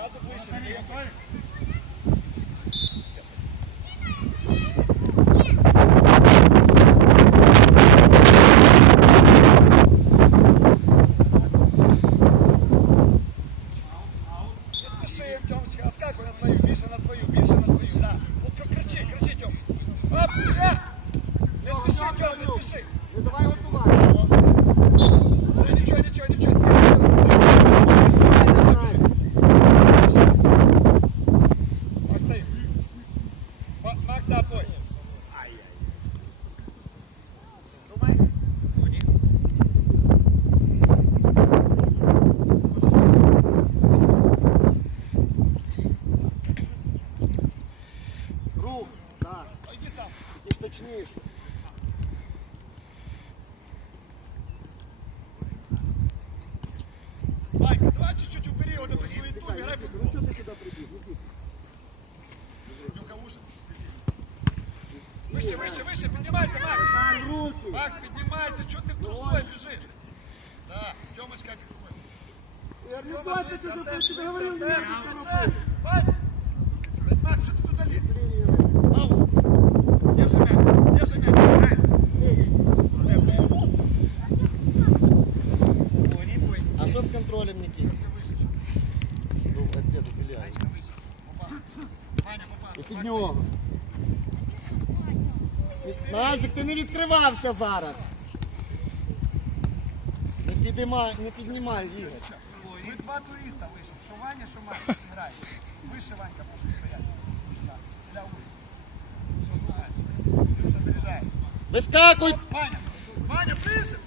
Зразу ближче. не Тёма, бачу, швидше, що Артем, ти собі швидше, говорив. Артем, Ні, швидше. Вань! Блядь, Макс, что ты туда лезешь? Лінії гри. Пауза. Держи мяч, держи мяч. Артем, ты А що з контролем, Нікіт? все выше чуть. Ну, а де тут Ілля? Ванечка, выше. Попас. Ваня, попас. І під нього. Назик, ти не відкривався зараз. Не піднімай, не піднімай, Ігор. Мы два туриста выше. Что Ваня, что Макс. Играй. Выше Ванька может стоять. Да. Для уровня. Что думаешь? Илюша опережает. Вискакуй! Ваня! Ваня, ближе!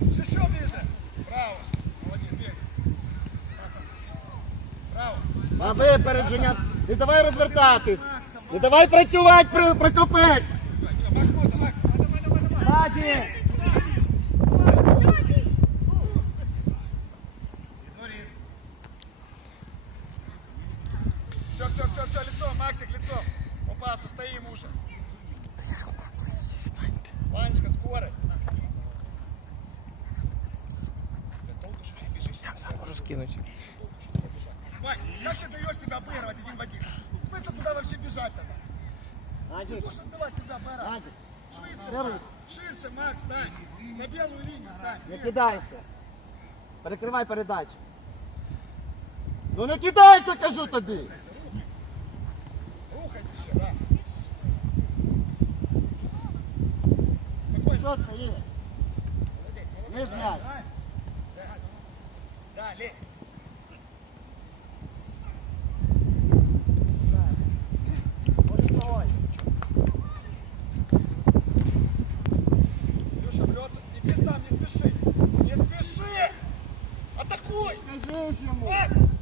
Еще ближе! Право! Молодец, без! Право! На випередження. Не давай розвертатись. Не давай працювати, при- прикопець. Макс, можно, Макс! Давай, давай, давай, как ты даешь себя обыгрывать один в один? Смысл туда вообще бежать тогда? Ты Адік, должен давать себя обыгрывать. Адік, Ширше, Давай. Макс. Ширше, Макс, стань. На белую линию стань. не Без. кидайся. Перекривай передачу. Ну не кидайся, кажу тобі. Рухайся еще, да. Спокойно. Що це є? Молодец, молодец. Не знаю. Oh.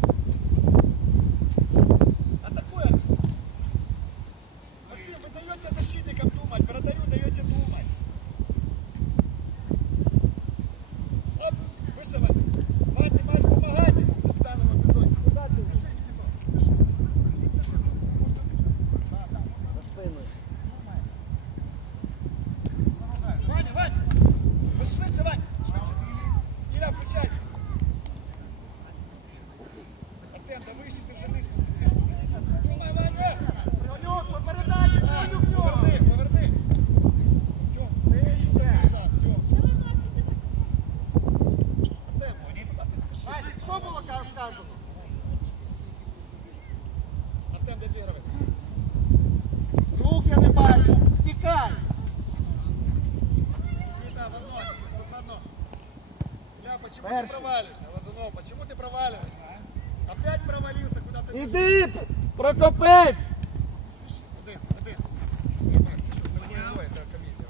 почему Перший. ты проваливаешься? Лазунов, почему ты проваливаешься? Опять провалился, куда ты бежишь? Іди, Прокопець. Один, один. Макс, ты что, стороной это комедия.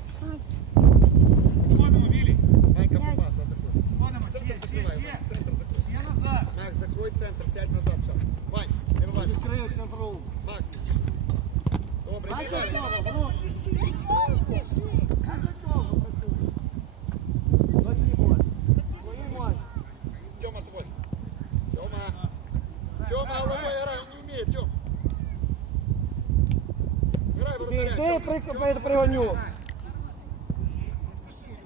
Входимо, Вилли. Ванька попас, атакуй. Входимо, центр закрывай, Макс, центр закрой. Все назад. Макс, закрой центр, сядь назад, шаг. Вань, не рвань. Відкрився з рук. Макс. прикопець, пригоню. Не спеши.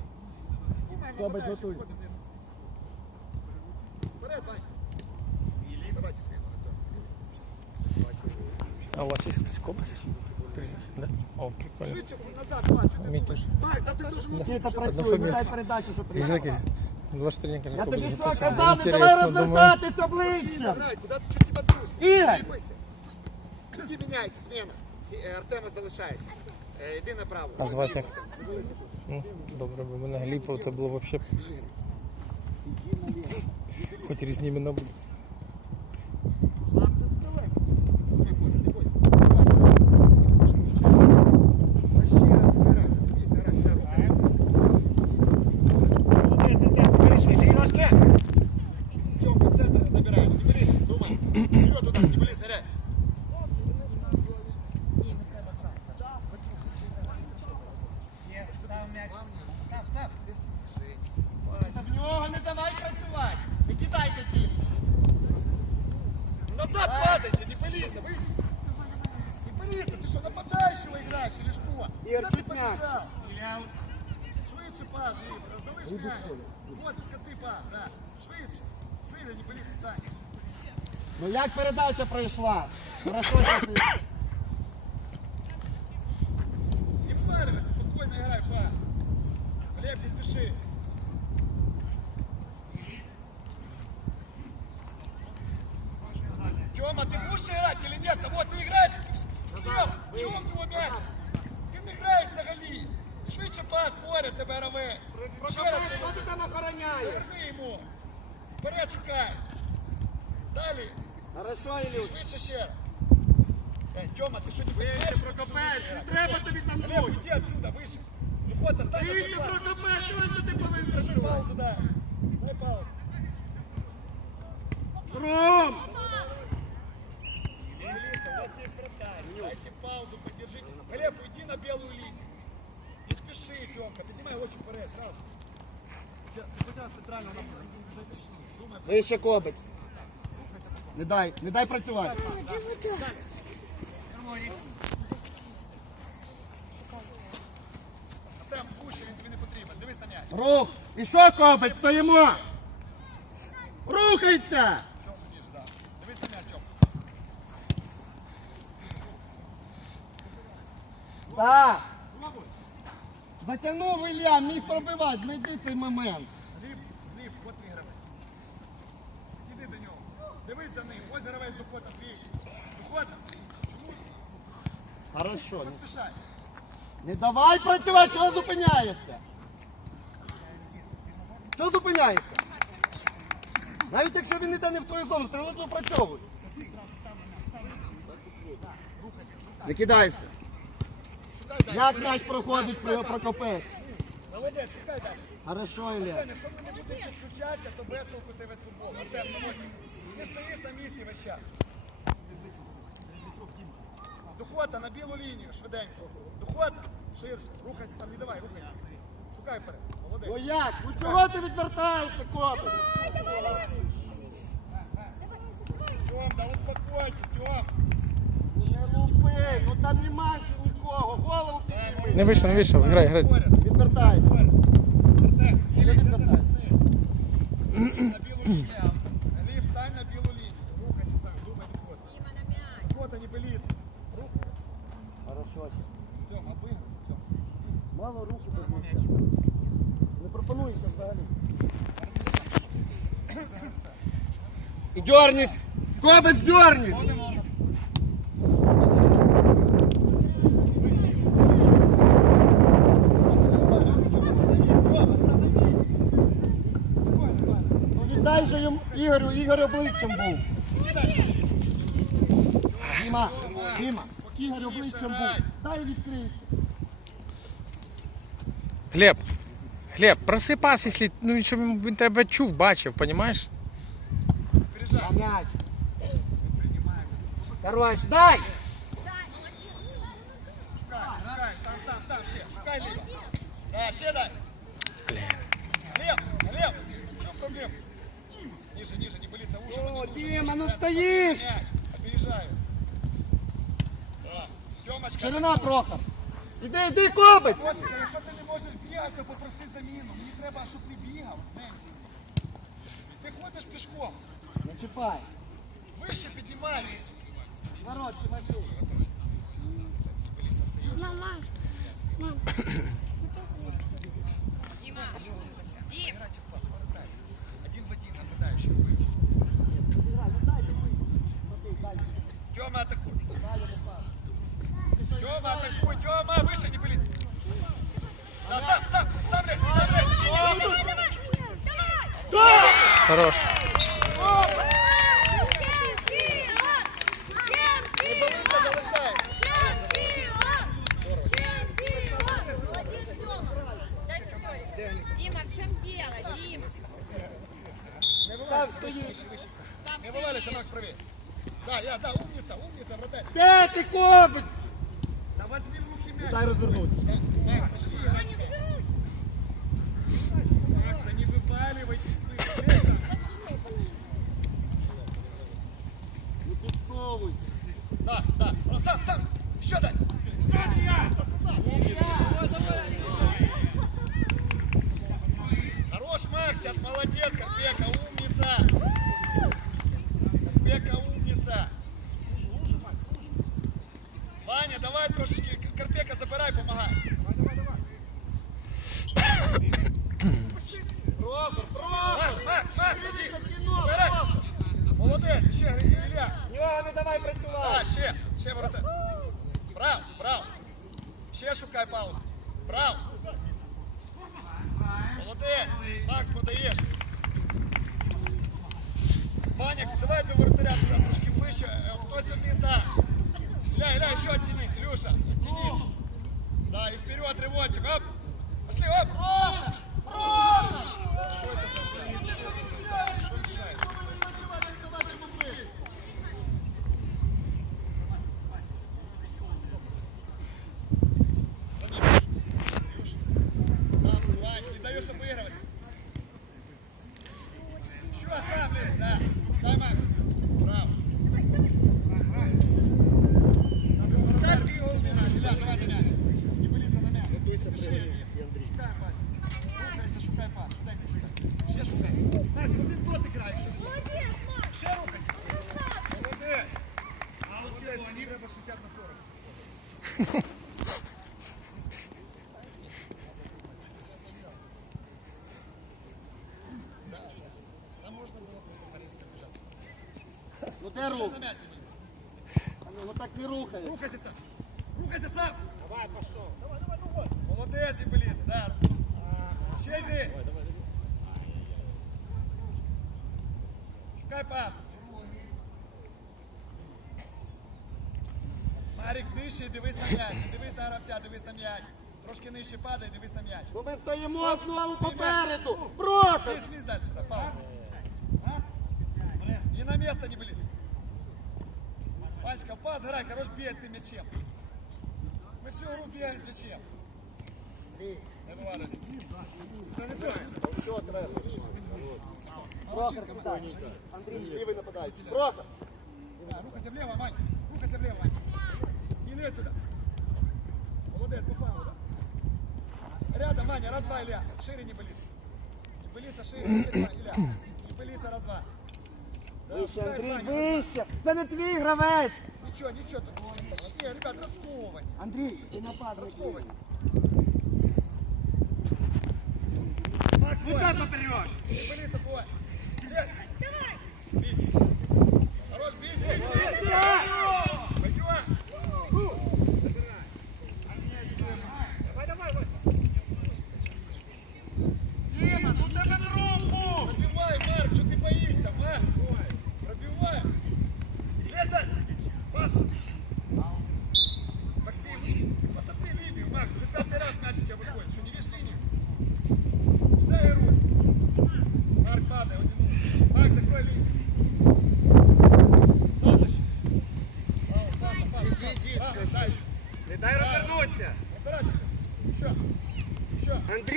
Думай, не Добре, подальше готуй. входит вниз. Вперед, Вань. Давайте смену. А у вас є хтось копець? Прізвище? Да? О, прикольно. Швидше, назад, Макс, що ти Мій думаєш? теж. Макс, та ти дуже Нікіта працює, Однофамільці. не дай передачу, щоб Я приїхав. такий, два штринки на Я тобі копець що записав. казав, не давай Інтересно, думаю. розвертатись обличчя. грати, куди ти чого тебе трусиш? Ігор! Рипайся. Іди міняйся, зміна. Сі- е, Артема залишаєшся. Е, Йди направо. А звати як? Ну, добре, бо мене гліпав, це було взагалі. Хоч різні мене будуть. Ну як передача пройшла? Хорошо, що ти. Не впадывайся, спокойно играй, пас. Глеб, не спеши. Тёма, ты будешь играть или нет? Вот ты играешь слева. В чому твого мяч? Ти не граєш взагалі. Швидше пас поряд тебе гравець. Ще раз Хто ти там охороняє? поверни йому. Вперед шукай. Далі. Хорошо, Ілюш. Швидше ще раз. Ей, Тьома, ти що не понимаєш? Прокопець, не треба тобі там Глеб, бути. іди отсюда, вище. Виходь, остань. Вище Прокопець, ось ти повинен Дай працювати. паузу, дай. Дай паузу. Стром! Милиция, у вас есть вратарь. Дайте паузу, поддержите. Глеб, уйди на белую линию. Не спеши, Тёмка. Поднимай очень вперед сразу. Сейчас, Ты хоть раз центрально на Думай, Вище кобець. Не дай, не дай працювати. там пуще, він тобі не потрібен. Дивись на м'яч. Рух! І що кобець, стоїмо? Рухайся! Дивись на м'яч. Так. Затягнув Ілля, міг пробивати, знайди цей момент. Гліб, Гліб, от твій гравець. Іди до нього. Дивись за ним. Ось гравець дохода твій. Дохода. Чому? Хорошо. Не поспішай. Не давай працювати, чого зупиняєшся? Чого зупиняєшся? Навіть якщо він йде не в твою зону, все одно допрацьовуй. Не кидайся. Як м'яч проходить про Прокопець? Молодець, шукай далі. Хорошо, Ілля. Якщо ми не будемо підключатися, то без толку цей весь футбол. Артем, самостій. Ти стоїш на місці весь час. Дохода на білу лінію, швиденько. Дохода, ширше. Рухайся сам, не давай, рухайся. Шукай вперед. Ну як? Ну чого ти відвертаєшся, Копець? Тьом, да успокойтесь, Тьом. Не лупи, ну там нема ще нікого. Голову підійми. Не вийшов, не вийшов, грай, грай. Відвертайся. Не відвертайся? На білу лінію. І дерність! Кобець дерність! Ходимо. Ну віддай же йому Ігорю, Ігор обличчям був. Діма, Діма, Ігор обличчям був. Дай відкрийся. Глеб, Глеб, проси пас, якщо, ну, щоб він тебе чув, бачив, понімаєш? На м'яч. Хорош, дай! Шукай, шукай, сам, сам, сам, ще. Шукай ліво. Да, ще дай. Лев, лев. В чому проблема? Ниже, ниже, не болится уши. О, Діма, ну стоїш! Мяч, опережаю. Да. Тёмочка. Ширина Прохор. Іди, іди, кобець! Костя, якщо ти не можеш бігати, то попроси заміну. Мені треба, щоб ти бігав. Ненька. Ти ходиш пішком. Не чіпай. Вище піднімайся. Ворот, Тимофей. Мама. Мам. Играйте в пас, воротарь. Один в один наблюдающий. Играй, ну дайте вы. Тимофей, дай. Тёма, атакуй. Тёма, атакуй. Тёма, выше, не пылить. Да, сам, сам, сам, блядь, сам, блядь. Тёма! Хорош. Дай розвернути. Ну де рух? На м'яч. Ну так не рухай. Рухайся сам. Рухайся сам. Давай, пошел. Давай, давай, давай. Молодець, Ібеліс, да. Ще йди. Шукай пас. Марік, нижче, дивись на м'яч. Не Дивись на гравця, дивись на м'яч. Трошки нижче падай, дивись на м'яч. Ну ми стоїмо знову попереду. Прохор. Лізь, лізь далі, да, Павло. И на место не вылез. Панчика, в пас грай, хорош бей ты мячем. Мы всю игру бегаем с мячем. Не вываливайся. Це не то. Що треба? Прохор, капітан. Андрій, лівий нападай. Прохор. Да, рухайся влево, Мань. Рухайся влево, Мань. Не лезь туда. Молодец, по флангу, да. Рядом, Ваня, раз-два, Илья. Шире не пылиться. Не пылиться, шире, не пылиться, Илья. Не пылиться, раз-два. Да, Вище, шукай Андрій, Саню. вище. Це не твій гравець. Ничего, ничего, тут точнее, ребят, расковывание. Андрей, ты нападал. Расковывание. Макс, куда поперёк? Не болит, Давай! Давай!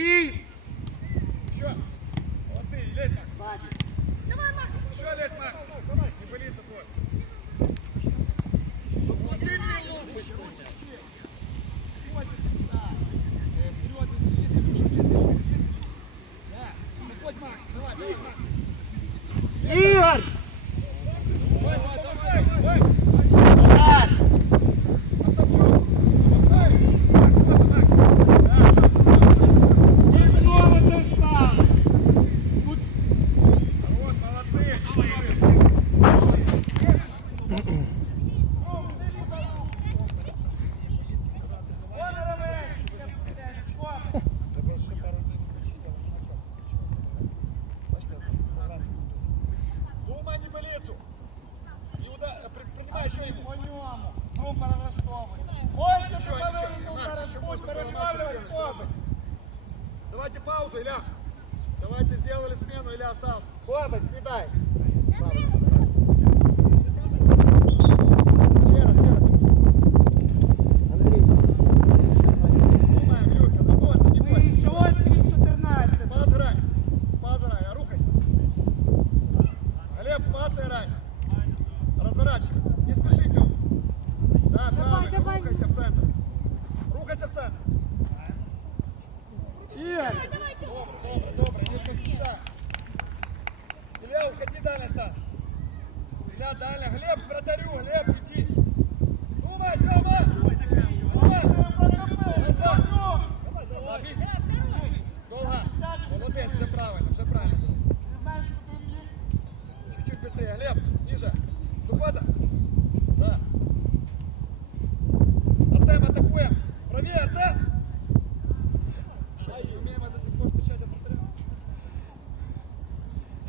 Андрій. Еще. Молодцы, лезь, Макс. Еще лезь, Макс. Не пылиться твой. Вот ты ты лупишь.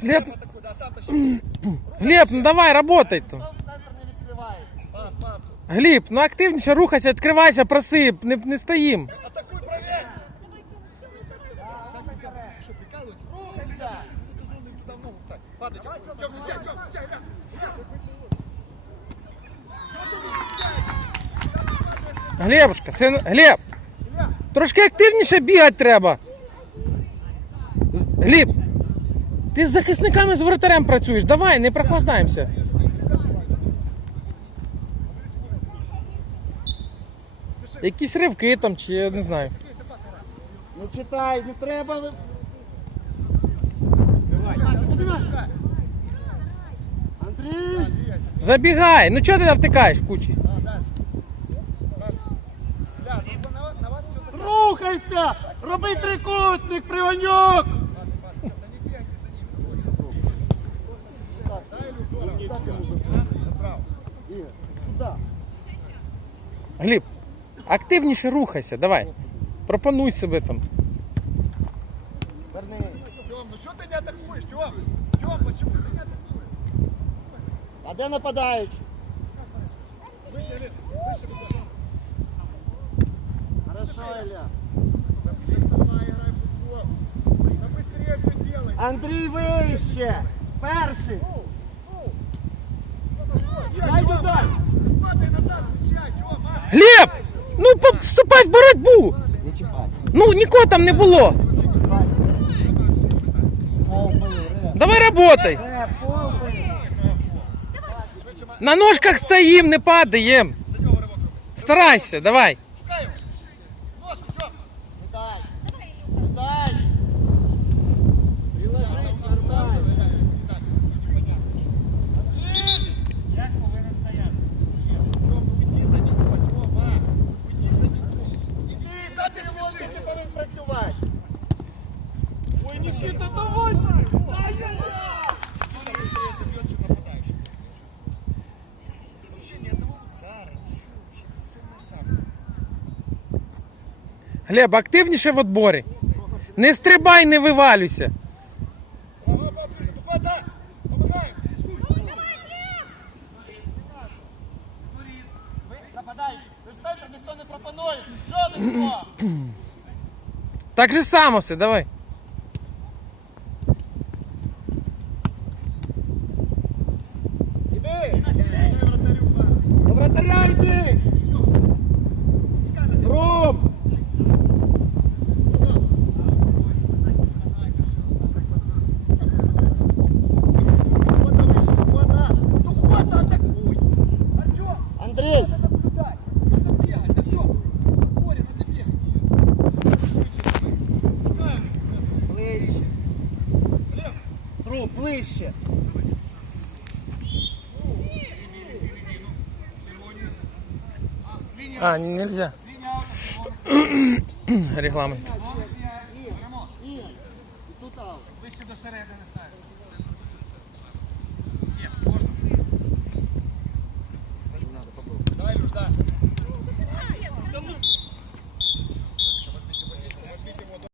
Глеб, Глеб, ну давай работай-то. Глеб, ну активніше рухайся, відкривайся, проси, не, не стоїм. Глебушка, син... Глеб! Трошки активніше бігати треба. Гліб, ти з захисниками з вратарем працюєш. Давай, не прохлаждаємося. Якісь ривки там, чи я не знаю. Не читай, не треба. Андрій! Забігай! Ну чого ти навтикаєш в кучі? рухається! Роби трикутник, пригоньок! Гліб, активніше рухайся, давай. Пропонуй себе там. Верни. Тьом, ну що ти не атакуєш, Тьом? Тьом, чому ти не атакуєш? А де нападають? Вище, Лін, вище, Хорошо, Ілля. Андрей, Андрій вище. Перший. Дай удар. Глеб! Ну вступай в боротьбу! Ну нікого там не було. Давай работай. На ножках стоїм, не падаєм. Старайся, давай. Дати лодки чи перепрацювати? Ой, Нікіта, давай! Дай я! Глеб, активніше в отборі. Не стрибай, не вивалюйся. Так же само все, давай. А, нельзя. Регламент.